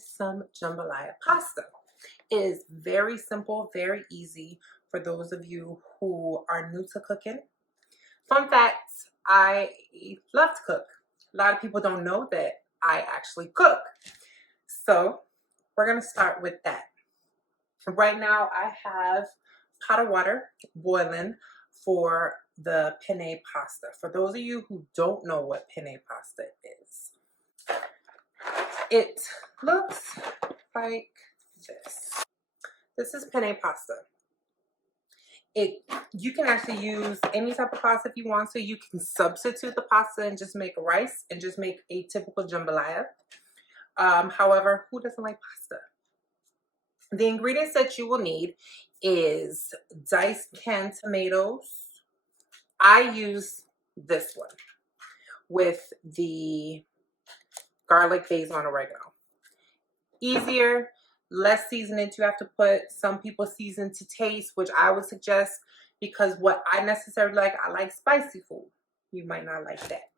some jambalaya pasta. It is very simple, very easy for those of you who are new to cooking. Fun fact, I love to cook. A lot of people don't know that I actually cook. So we're gonna start with that. Right now I have pot of water boiling for the penne pasta. For those of you who don't know what penne pasta is, it looks like this. This is penne pasta. You can actually use any type of pasta if you want to. You can substitute the pasta and just make rice and just make a typical jambalaya. However, who doesn't like pasta? The ingredients that you will need is diced canned tomatoes. I use this one with the garlic, basil, and oregano. Easier, less seasoning you have to put. Some people season to taste, which I would suggest, because what I necessarily like, I like spicy food. You might not like that.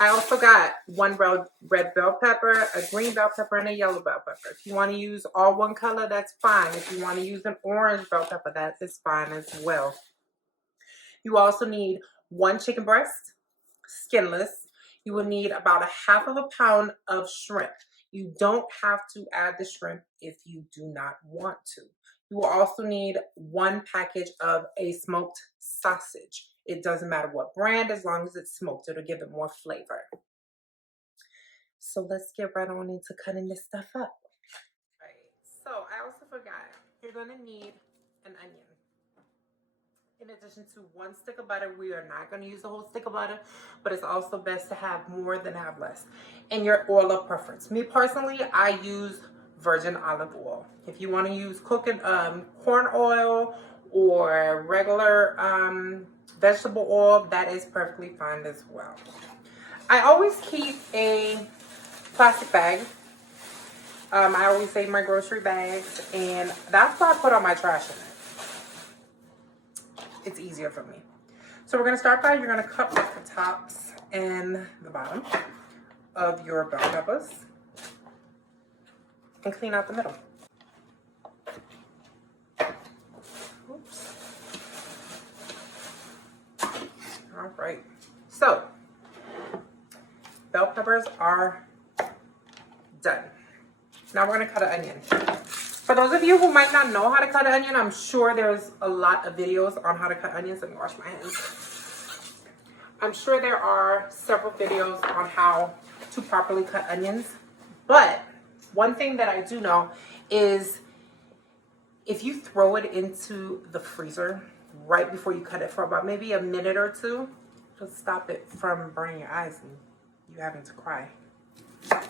I also got one red bell pepper, a green bell pepper, and a yellow bell pepper. If you want to use all one color, that's fine. If you want to use an orange bell pepper, that is fine as well. You also need one chicken breast, skinless. You will need about a half of a pound of shrimp. You don't have to add the shrimp if you do not want to. You will also need one package of a smoked sausage. It doesn't matter what brand, as long as it's smoked, it'll give it more flavor. So let's get right on into cutting this stuff up. Right. So I also forgot, you're gonna need an onion. In addition to one stick of butter, we are not going to use the whole stick of butter, but it's also best to have more than have less. And your oil of preference. Me personally, I use virgin olive oil. If you want to use cooking corn oil or regular vegetable oil, that is perfectly fine as well. I always keep a plastic bag. I always save my grocery bags, and that's why I put all my trash in it. It's easier for me. So we're going to start by, you're going to cut off the tops and the bottom of your bell peppers and clean out the middle. Oops. All right. So bell peppers are done. Now we're going to cut an onion. For those of you who might not know how to cut an onion, I'm sure there's a lot of videos on how to cut onions. Let me wash my hands. I'm sure there are several videos on how to properly cut onions. But one thing that I do know is if you throw it into the freezer right before you cut it for about maybe a minute or two, it'll stop it from burning your eyes and you having to cry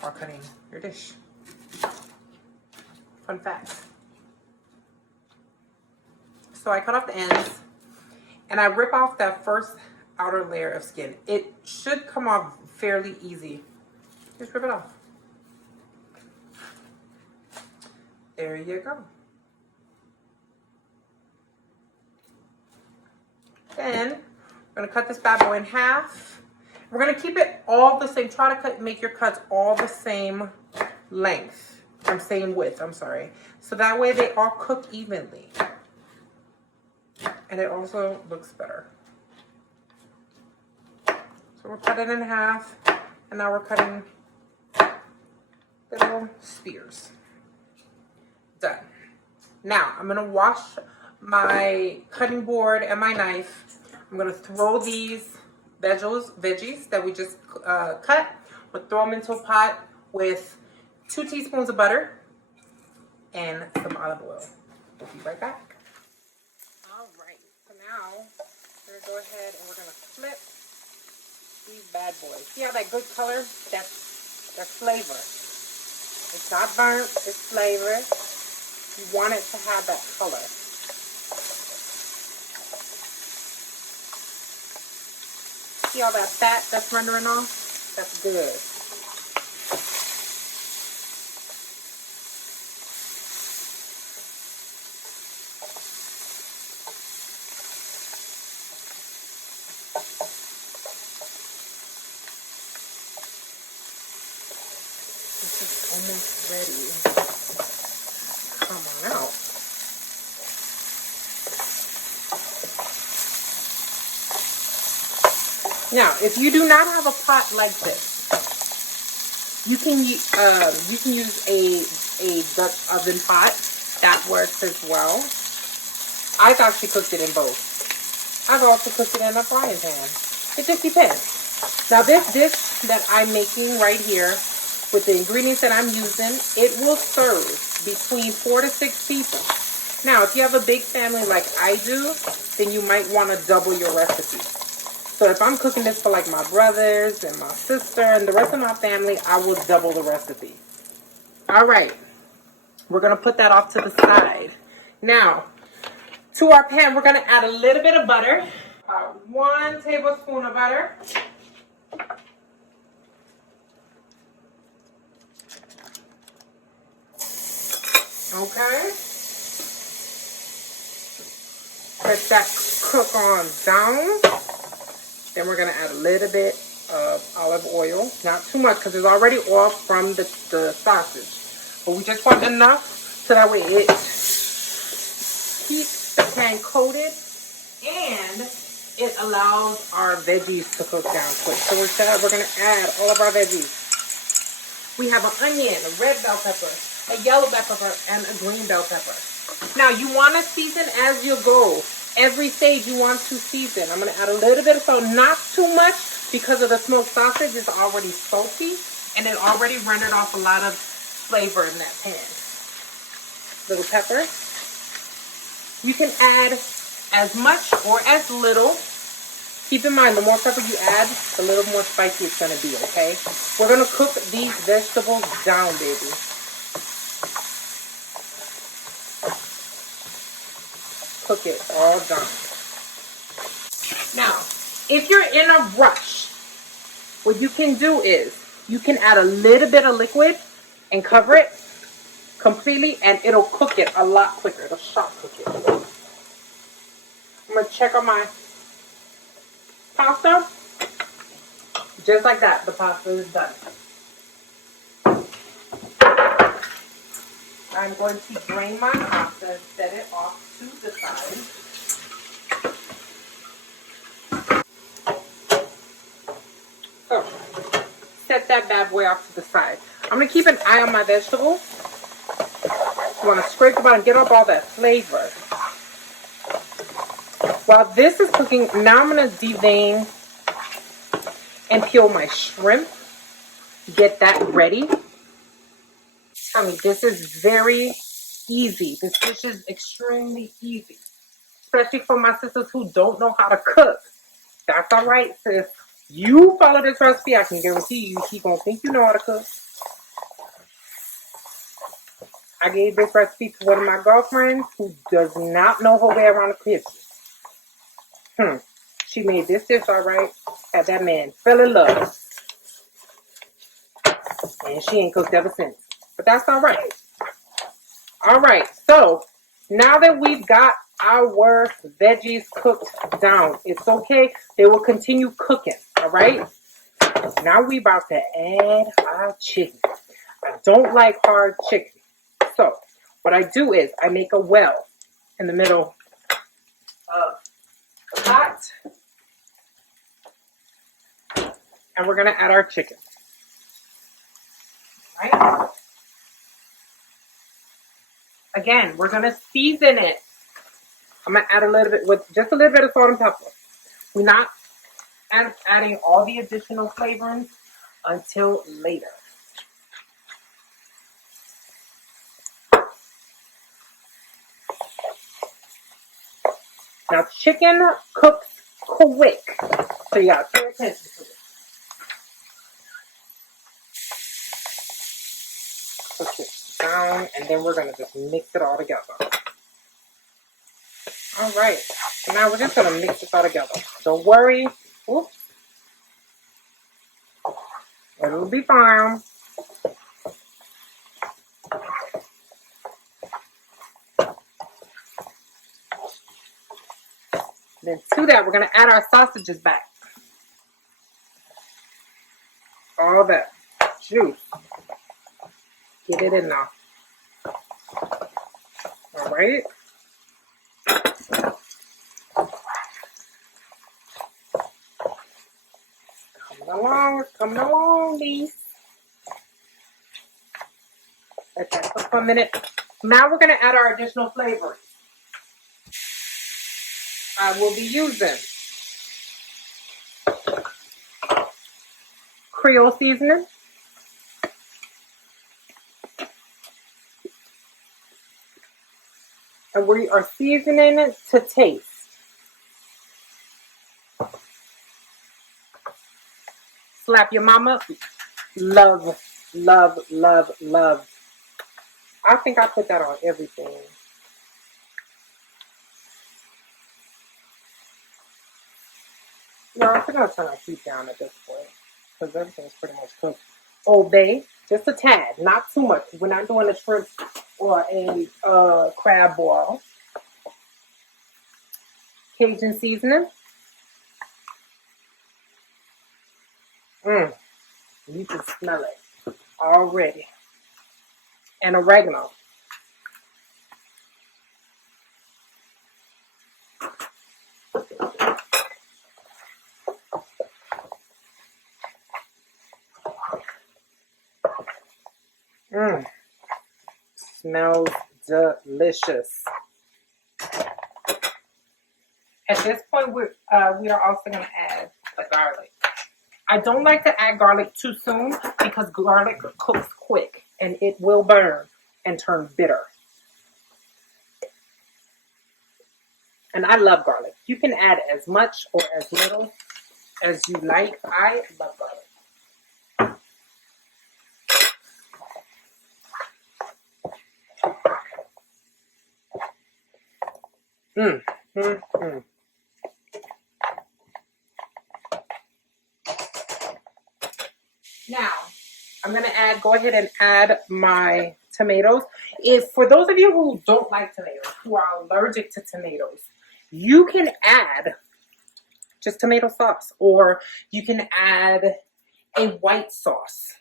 while cutting your dish. Fun fact. So I cut off the ends and I rip off that first outer layer of skin. It should come off fairly easy. Just rip it off. There you go. Then we're gonna cut this bad boy in half. We're gonna keep it all the same. Try to make your cuts all the same length. Same width, I'm sorry. So that way they all cook evenly. And it also looks better. So we're cutting in half. And now we're cutting little spears. Done. Now I'm gonna wash my cutting board and my knife. I'm gonna throw these veggies that we just cut. We'll throw them into a pot with 2 teaspoons of butter and some olive oil. We'll be right back. All right, so now we're gonna go ahead and we're gonna flip these bad boys. See how that good color? That's flavor. It's not burnt, it's flavor. You want it to have that color. See all that fat that's rendering off? That's good. This is almost ready. Come on out. Now, if you do not have a pot like this, you can use a Dutch oven pot. That works as well. I've actually cooked it in both. I've also cooked it in a frying pan. It just depends. Now this dish that I'm making right here, with the ingredients that I'm using, it will serve between 4 to 6 people. Now, if you have a big family like I do, then you might want to double your recipe. So if I'm cooking this for like my brothers and my sister and the rest of my family, I will double the recipe. All right, we're gonna put that off to the side. Now, to our pan, we're gonna add a little bit of butter. 1 tablespoon of butter. Okay. Let that cook on down. Then we're going to add a little bit of olive oil. Not too much because it's already oil from the sausage. But we just want enough so that way it keeps the pan coated and it allows our veggies to cook down quick. So we're going to add all of our veggies. We have an onion, a red bell pepper, a yellow bell pepper, and a green bell pepper. Now you want to season as you go. Every stage you want to season. I'm going to add a little bit of salt, not too much, because of the smoked sausage is already salty and it already rendered off a lot of flavor in that pan. Little pepper. You can add as much or as little. Keep in mind, the more pepper you add, the little more spicy it's going to be, okay? We're going to cook these vegetables down, baby. Cook it all down. Now, if you're in a rush, what you can do is you can add a little bit of liquid and cover it completely, and it'll cook it a lot quicker. It'll short cook it. I'm going to check on my pasta. Just like that, the pasta is done. I'm going to drain my pasta and set it off to the side. So, set that bad boy off to the side. I'm going to keep an eye on my vegetables. You want to scrape the bottom, get off all that flavor. While this is cooking, now I'm going to devein and peel my shrimp. Get that ready. I mean, this is very easy. This dish is extremely easy. Especially for my sisters who don't know how to cook. That's all right, sis. You follow this recipe, I can guarantee you, she's going to think you know how to cook. I gave this recipe to one of my girlfriends who does not know her way around the kitchen. She made this dish all right. Had that man fell in love. And she ain't cooked ever since. But that's all right. All right, so now that we've got our veggies cooked down, it's okay. They will continue cooking, all right? Now we about to add our chicken. I don't like hard chicken. So what I do is I make a well in the middle of the pot. And we're going to add our chicken. All right? Again, we're going to season it. I'm going to add a little bit, with just a little bit of salt and pepper. We're not adding all the additional flavorings until later. Now, chicken cooks quick, so you gotta pay attention to it. Cook it down, and then we're gonna just mix it all together. All right, so now we're just gonna mix this all together. Don't worry. Oops. It'll be fine. Then to that, we're gonna add our sausages back. All that juice. Get it in now. All right. Coming along, these. Let that cook for a minute. Now we're going to add our additional flavors. I will be using Creole seasoning, and we are seasoning it to taste. Slap your mama. Love, love, love, love. I think I put that on everything. No, I think I'll turn our heat down at this point because everything's pretty much cooked. Old Bay, just a tad, not too much. We're not doing a shrimp or a crab boil. Cajun seasoning. You can smell it already. And oregano. Smells delicious. At this point, we are also going to add the garlic. I don't like to add garlic too soon because garlic cooks quick and it will burn and turn bitter. And I love garlic. You can add as much or as little as you like. I love garlic. Now, I'm going to go ahead and add my tomatoes. If for those of you who don't like tomatoes, who are allergic to tomatoes, you can add just tomato sauce, or you can add a white sauce.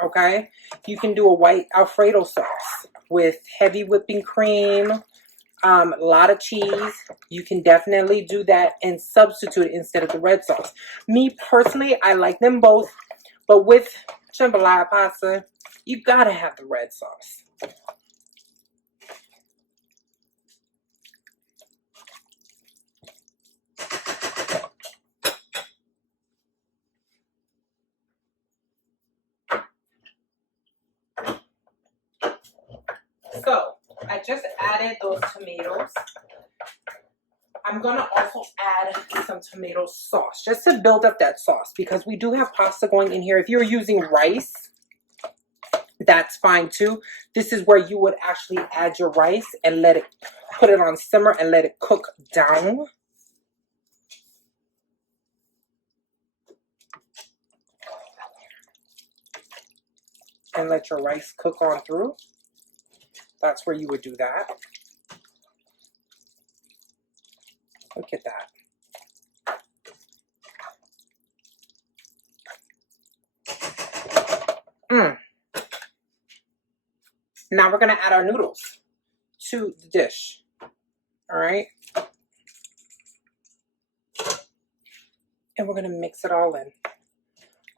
Okay? You can do a white Alfredo sauce with heavy whipping cream, a lot of cheese. You can definitely do that and substitute it instead of the red sauce. Me personally, I like them both. But with jambalaya pasta, you gotta have the red sauce. So, I just added those tomatoes. I'm gonna also add some tomato sauce just to build up that sauce because we do have pasta going in here. If you're using rice, that's fine too. This is where you would actually add your rice and put it on simmer and let it cook down. And let your rice cook on through. That's where you would do that. Look at that. Now we're going to add our noodles to the dish. All right. And we're going to mix it all in.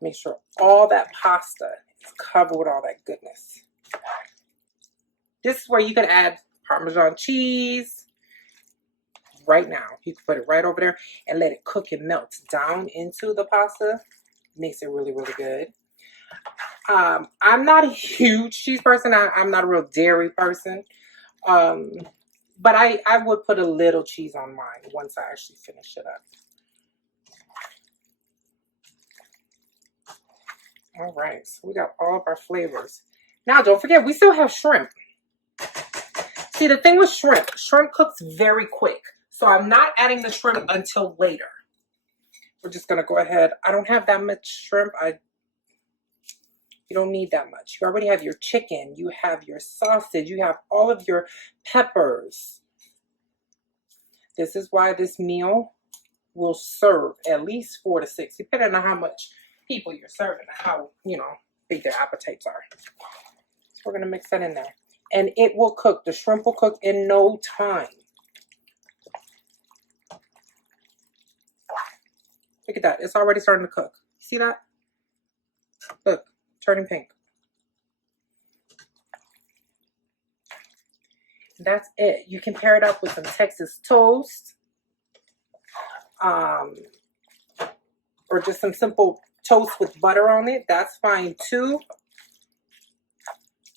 Make sure all that pasta is covered with all that goodness. This is where you can add Parmesan cheese right now. You can put it right over there and let it cook and melt down into the pasta. Makes it really, really good. I'm not a huge cheese person. I'm not a real dairy person. But I would put a little cheese on mine once I actually finish it up. All right, so we got all of our flavors. Now, don't forget, we still have shrimp. See, the thing with shrimp cooks very quick. So I'm not adding the shrimp until later. We're just going to go ahead. I don't have that much shrimp. You don't need that much. You already have your chicken. You have your sausage. You have all of your peppers. This is why this meal will serve at least 4 to 6, depending on how much people you're serving and how, big their appetites are. We're going to mix that in there. And it will cook. The shrimp will cook in no time. Look at that. It's already starting to cook. See that? Look, turning pink. That's it. You can pair it up with some Texas toast. Or just some simple toast with butter on it. That's fine too.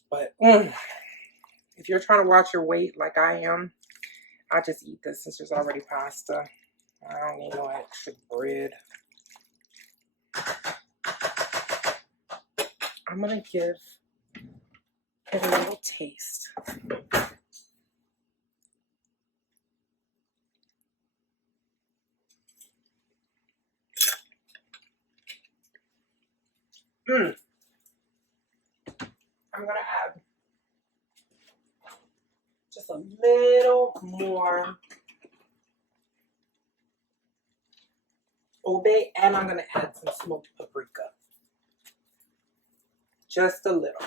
But if you're trying to watch your weight like I am, I just eat this since there's already pasta. I don't need no extra bread. I'm going to give it a little taste. I'm going to add just a little more Obe, and I'm going to add some smoked paprika. Just a little.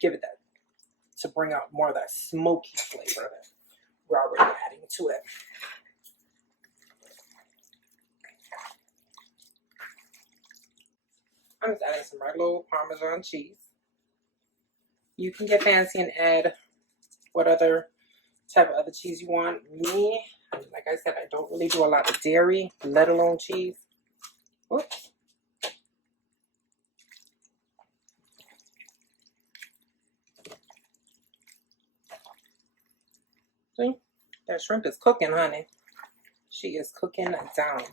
Give it that, to bring out more of that smoky flavor that we're already adding to it. I'm just adding some regular Parmesan cheese. You can get fancy and add what other type of other cheese you want. Me, like I said, I don't really do a lot of dairy, let alone cheese. Oops. See? That shrimp is cooking, honey. She is cooking down.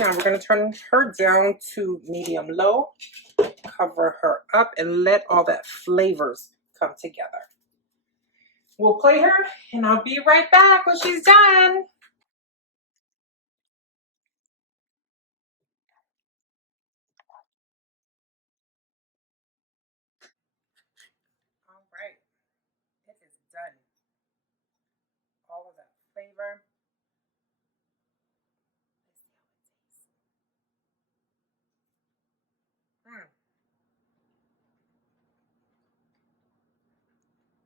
Now we're going to turn her down to medium low. Cover her up and let all that flavors come together. We'll plate her and I'll be right back when she's done. All right, it is done. All of that flavor.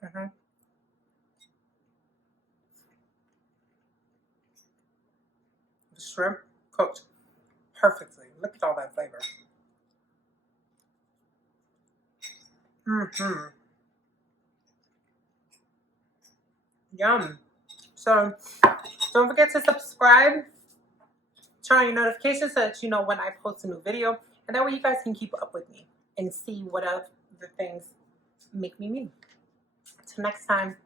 Mm-hmm. The shrimp cooked perfectly. Look at all that flavor. Mm-hmm. Yum. So don't forget to subscribe, turn on your notifications so that you know when I post a new video, and that way you guys can keep up with me and see what other things make me mean. Till next time.